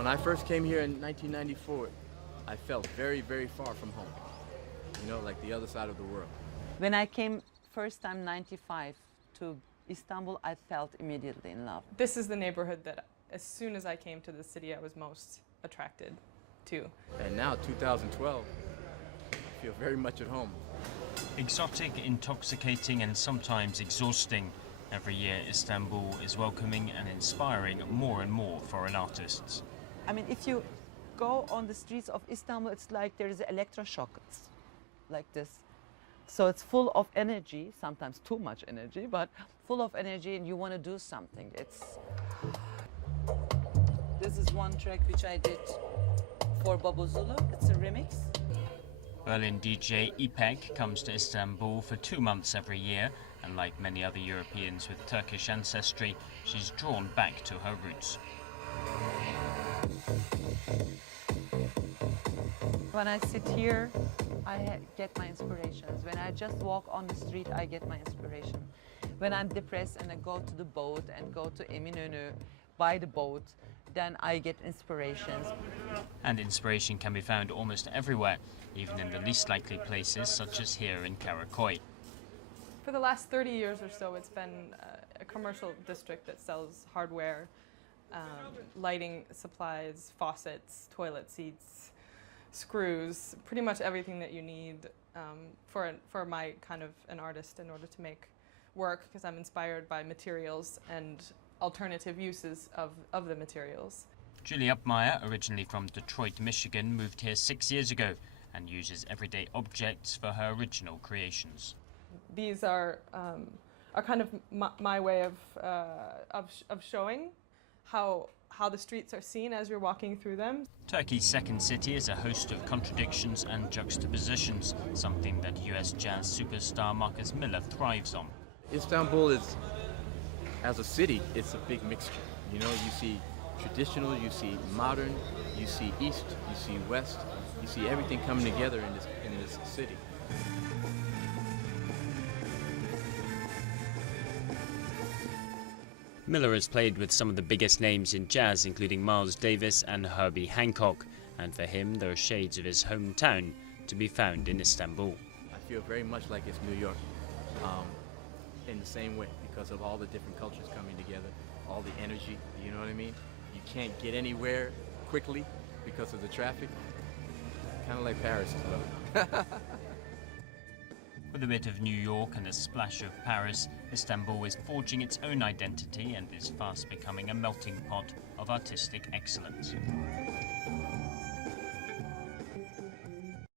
When I first came here in 1994, I felt very, very far from home. You know, like the other side of the world. When I came first time 95 to Istanbul, I felt immediately in love. This is the neighborhood that as soon as I came to the city, I was most attracted to. And now, 2012, I feel very much at home. Exotic, intoxicating and sometimes exhausting, every year Istanbul is welcoming and inspiring more and more foreign artists. I mean, if you go on the streets of Istanbul, it's like there is an electroshock. It's like this. So it's full of energy, sometimes too much energy, but full of energy, and you want to do something. This is one track which I did for Babo Zulu. It's a remix. Berlin DJ İpek comes to Istanbul for 2 months every year, and like many other Europeans with Turkish ancestry, she's drawn back to her roots. When I sit here, I get my inspirations. When I just walk on the street, I get my inspiration. When I'm depressed and I go to the boat and go to Eminönü, by the boat, then I get inspirations. And inspiration can be found almost everywhere, even in the least likely places, such as here in Karaköy. For the last 30 years or so, it's been a commercial district that sells hardware, lighting supplies, faucets, toilet seats, screws, pretty much everything that you need for my kind of an artist in order to make work, because I'm inspired by materials and alternative uses of the materials. Julie Upmeyer, originally from Detroit, Michigan, moved here 6 years ago and uses everyday objects for her original creations. These are kind of my way of showing how the streets are seen as you're walking through them. Turkey's second city is a host of contradictions and juxtapositions, something that US jazz superstar Marcus Miller thrives on. Istanbul is, as a city, it's a big mixture. You know, you see traditional, you see modern, you see east, you see west, you see everything coming together in this city. Miller has played with some of the biggest names in jazz, including Miles Davis and Herbie Hancock, and for him there are shades of his hometown to be found in Istanbul. I feel very much like it's New York, in the same way, because of all the different cultures coming together, all the energy, you know what I mean? You can't get anywhere quickly because of the traffic. Kind of like Paris as well. With a bit of New York and a splash of Paris, Istanbul is forging its own identity and is fast becoming a melting pot of artistic excellence.